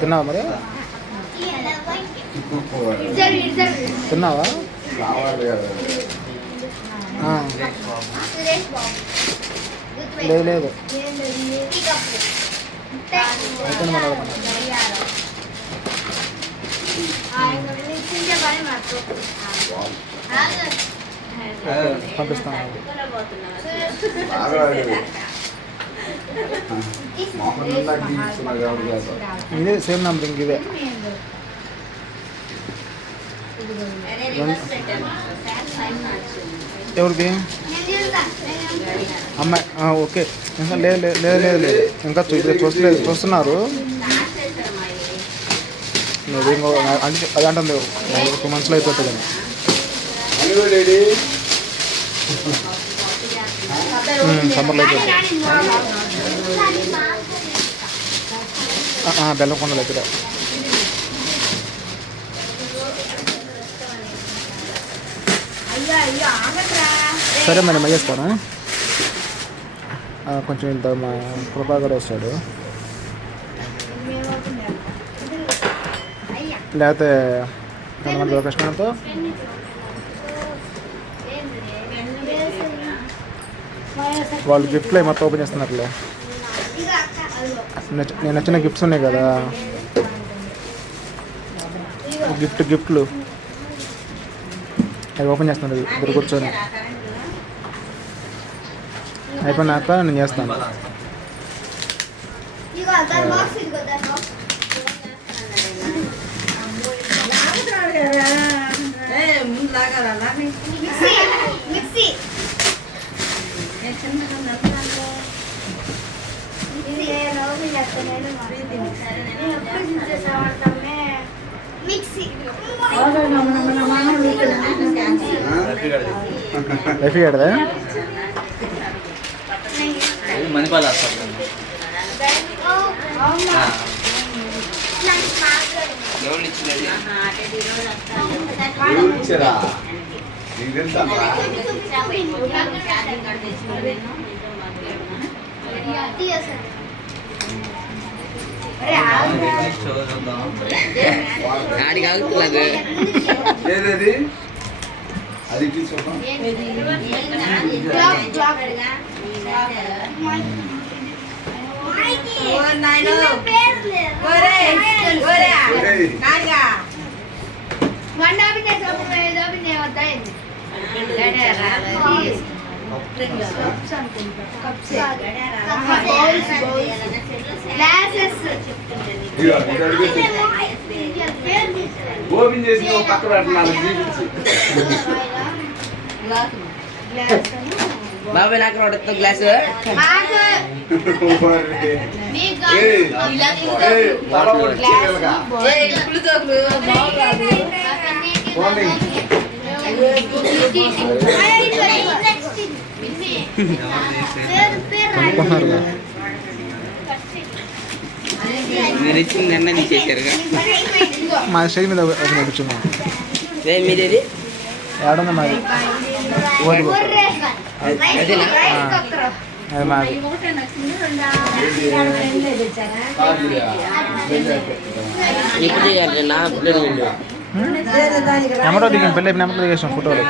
తిన్నావా మరి? తిన్నావా? లేదు లేదు అయిపోయింది పంపిస్తాను. ఇదే సేమ్ నెంబర్ ఇంక ఇదే ఎవరికి అమ్మాయి? ఓకే. ఇంకా లేదు లేదు లేదు లేదు లేదు ఇంకా చూస్తలేదు, చూస్తున్నారు. నువ్వు ఇంకో అంటే అది అంటుంది 2 monthsలో అయిపోతుందని. సమ్మర్లో అయిపోతుంది. బెల్లంకొండలు ఇక్కడ. సరే మరి మయ్యేస్తాను. కొంచెం ఇంత మా కృపాగారు వస్తాడు, లేకపోతే కొంతమంది కృష్ణతో వాళ్ళు గిఫ్ట్లు మొత్తం ఓపెన్ చేస్తున్నారులే. నేను నచ్చిన గిఫ్ట్స్ ఉన్నాయి కదా, గిఫ్ట్లు అవి ఓపెన్ చేస్తున్నారు ఇద్దరు కూర్చొని. అయిపోయినాక నేను చేస్తాను. లైఫ్ కడదా మణిపాల అది ఓపెన్ చేసి పక్క పెట్టాలి. బాబాయ్ నాకు ఒకటి గ్లాస్ మీరు ఇచ్చింది నిన్న తీసేసారుగా. మా స్టేజ్ మీద కూర్చున్నాం. మీదేది ఏడన్నా మాది అది మాది. నెంబర్ దిగాను, పెళ్ళి నెంబర్ దిగేసాం ఫోటోలు.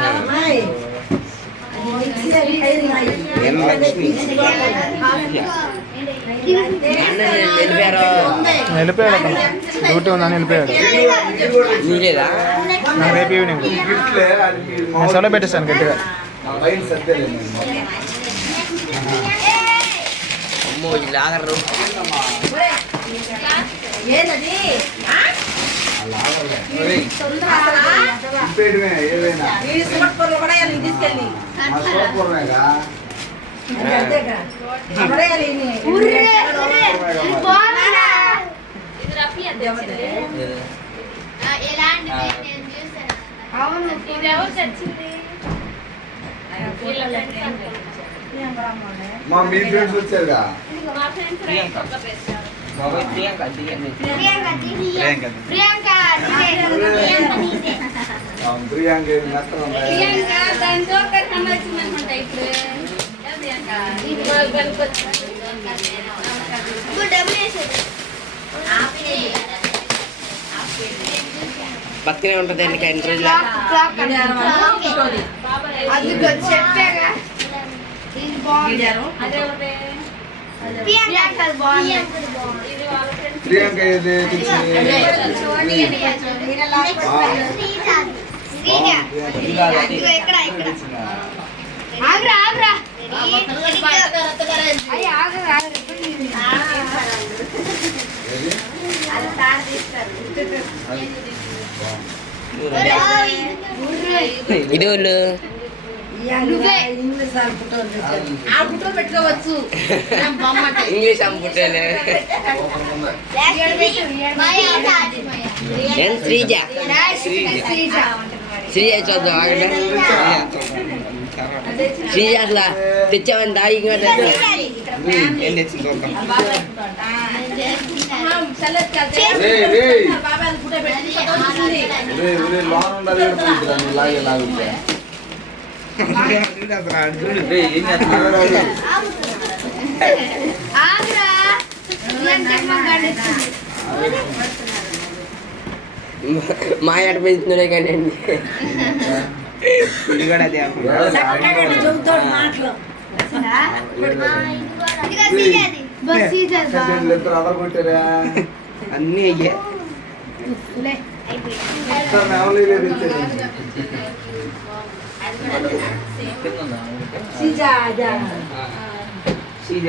వెళ్ళిపోయాడు అతను, డ్యూటీ ఉందని వెళ్ళిపోయాడు. నాకు రేపు ఈవినింగ్ నేను సెలవు పెట్టేస్తాను గట్టిగా. మా మీ ఫ్రెండ్స్ వచ్చారుగా. ప్రియాంక పక్కనే ఉంటుంది అండి కంట్రోల్ అది చెప్పాగా ఇది బాగుంది ప్రియాంక బాగుంది ప్రియాంక ఏది తెచ్చింది? ఇక్కడ ఆగ్రా ఆగ్రా ఏది? ఇది వాళ్ళు పెట్టుకోవచ్చు ఇంగ్లీష్ అమ్ముకుంటాను ఏం శ్రీజ శ్రీజ చూద్దాం ఆగండి శ్రీజ అసలు తెచ్చామని దాగి ఏం తెచ్చింది చూద్దాం లోన్ ఉండాలి లాగే లాగుతా ఆగ్రా మా ఆట పెంచుతున్నాడే కానీ ఇది కూడా అదే ఇద్దరు అదర్ కొట్టారా అన్నీ అయ్యే సీజా శ్రీజ